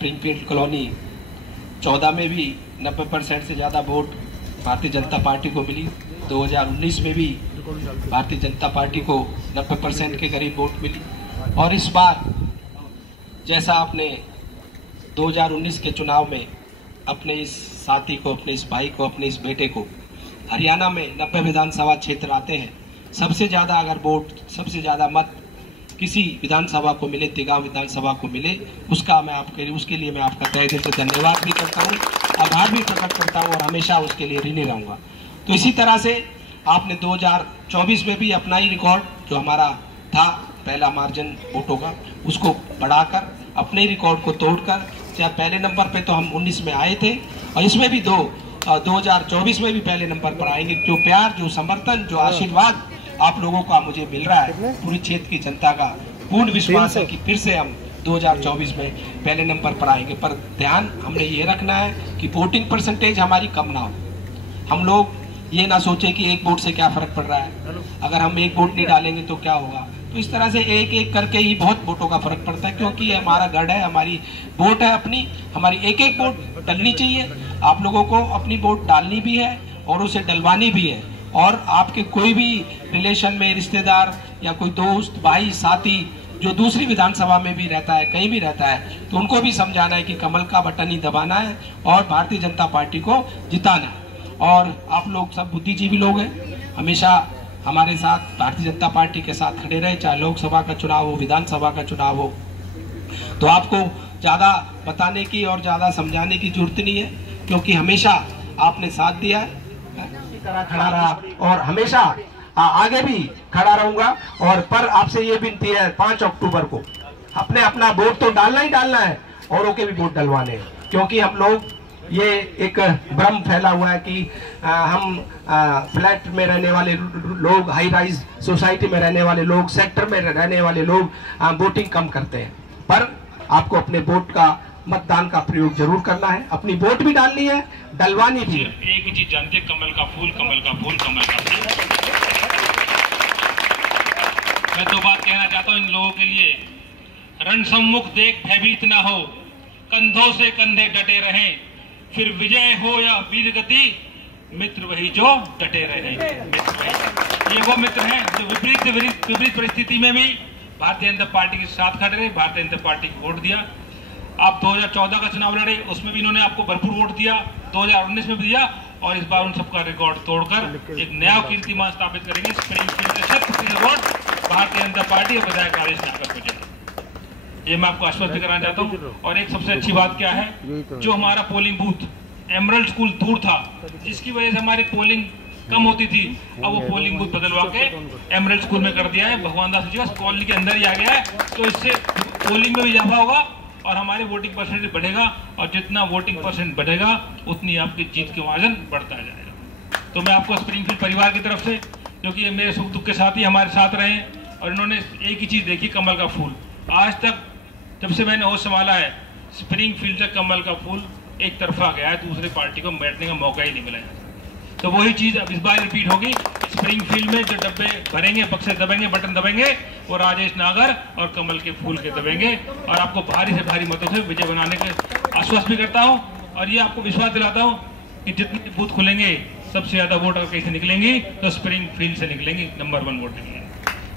Springfield colony 14 में भी 90% से ज़्यादा वोट भारतीय जनता पार्टी को मिली। 2019 में भी भारतीय जनता पार्टी को 90% के करीब वोट मिली। और इस बार जैसा आपने 2019 के चुनाव में अपने इस साथी को, अपने इस भाई को, अपने इस बेटे को, हरियाणा में 90 विधानसभा क्षेत्र आते हैं, सबसे ज़्यादा अगर वोट, सबसे ज़्यादा मत किसी विधानसभा को मिले, तिगांव विधानसभा को मिले, उसके लिए मैं आपका तहे दिल से धन्यवाद भी करता हूँ, आभार भी प्रकट करता हूँ और हमेशा उसके लिए ऋणी रहूँगा। तो इसी तरह से आपने 2024 में भी अपना ही रिकॉर्ड जो हमारा था, पहला मार्जिन वोटों का, उसको बढ़ाकर अपने रिकॉर्ड को तोड़कर, चाहे पहले नंबर पे तो हम 19 में आए थे और इसमें भी 2024 में भी पहले नंबर पर आएंगे। जो प्यार, जो समर्थन, जो आशीर्वाद आप लोगों का मुझे मिल रहा है, पूरी क्षेत्र की जनता का पूर्ण विश्वास है कि फिर से हम 2024 में पहले नंबर पर आएंगे। पर ध्यान हमने ये रखना है कि वोटिंग परसेंटेज हमारी कम ना हो। हम लोग ये ना सोचें कि एक वोट से क्या फर्क पड़ रहा है, अगर हम एक वोट नहीं डालेंगे तो क्या होगा। तो इस तरह से एक एक करके ही बहुत वोटों का फर्क पड़ता है, क्योंकि ये हमारा गढ़ है, हमारी वोट है अपनी, हमारी एक एक वोट डलनी चाहिए। आप लोगों को अपनी वोट डालनी भी है और उसे डलवानी भी है। और आपके कोई भी रिलेशन में रिश्तेदार या कोई दोस्त, भाई, साथी जो दूसरी विधानसभा में भी रहता है, कहीं भी रहता है, तो उनको भी समझाना है कि कमल का बटन ही दबाना है और भारतीय जनता पार्टी को जिताना है। और आप लोग सब बुद्धिजीवी लोग हैं, हमेशा हमारे साथ भारतीय जनता पार्टी के साथ खड़े रहे, चाहे लोकसभा का चुनाव हो, विधानसभा का चुनाव हो। तो आपको ज़्यादा बताने की और ज़्यादा समझाने की जरूरत नहीं है, क्योंकि हमेशा आपने साथ दिया है, इसी तरह खड़ा रहा और हमेशा आगे भी खड़ा रहूंगा। और पर आपसे ये विनती है, 5 अक्टूबर को अपने अपना वोट तो डालना ही डालना है, औरों के भी वोट डलवाने हैं। क्योंकि हम लोग, ये एक भ्रम फैला हुआ है कि हम फ्लैट में रहने वाले लोग, हाई राइज सोसाइटी में रहने वाले लोग, सेक्टर में रहने वाले लोग वोटिंग कम करते हैं। पर आपको अपने वोट का, मतदान का प्रयोग जरूर करना है, अपनी वोट भी डालनी है, डलवानी भी। एक ही चीज जानते, कमल का फूल, कमल का फूल, कमल का फूल। मैं तो बात कहना चाहता हूँ इन लोगों के लिए, रणसम्मुख देख भयभीत ना हो, कंधों से कंधे डटे रहें, फिर विजय हो या वीर गति, मित्र वही जो डटे रहे। ये वो मित्र हैं जो विपरीत परिस्थिति में भी भारतीय जनता पार्टी के साथ खड़े रहे, भारतीय जनता पार्टी को वोट दिया। आप 2014 का चुनाव लड़े, उसमें भी इन्होंने आपको भरपूर वोट दिया, 2019 में भी दिया, और इस बार उन सबका रिकॉर्ड तोड़कर एक नया कीर्तिमान स्थापित करेंगे। स्प्रिंगफील्ड से 100% वोट भारतीय जनता पार्टी और विधायक आदेश नागर को जीते, ये मैं आपको आश्वस्त कराना चाहता हूँ। और एक सबसे अच्छी बात क्या है, जो हमारा पोलिंग बूथ एमरल्ड स्कूल दूर था, जिसकी वजह से हमारी पोलिंग कम होती थी, अब वो पोलिंग बूथ बदलवा के एमरल्ड स्कूल में कर दिया है। भगवान दास जी कॉलोनी के अंदर ही आ गया है, तो इससे पोलिंग में भी इजाफा होगा और हमारे वोटिंग परसेंटेज बढ़ेगा, और जितना वोटिंग परसेंट बढ़ेगा उतनी आपकी जीत के मार्जिन बढ़ता जाएगा। तो मैं आपको स्प्रिंगफील्ड परिवार की तरफ से, क्योंकि ये मेरे सुख दुख के साथ ही हमारे साथ रहे और इन्होंने एक ही चीज़ देखी, कमल का फूल। आज तक जब से मैंने होश संभाला है, स्प्रिंगफील्ड से कमल का फूल एक तरफा गया है, दूसरी पार्टी को बैठने का मौका ही नहीं मिला है। तो वही चीज़ अब इस बार रिपीट होगी। स्प्रिंगफील्ड में जो डब्बे भरेंगे, बक्से दबेंगे, बटन दबेंगे, वो राजेश नागर और कमल के फूल के दबेंगे, और आपको भारी से भारी मतों से विजय बनाने के आश्वस्त भी करता हूँ। और ये आपको विश्वास दिलाता हूँ कि जितने बूथ खुलेंगे, सबसे ज़्यादा वोट अगर कहीं से निकलेंगी तो स्प्रिंगफील्ड से निकलेंगी, नंबर 1 वोट निकलेंगे।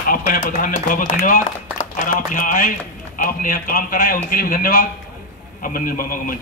आपका यहाँ प्रधान ने बहुत बहुत धन्यवाद, और आप यहाँ आए, आपने यहाँ काम कराए, उनके लिए भी धन्यवाद। अब मंदिर मामा को मंच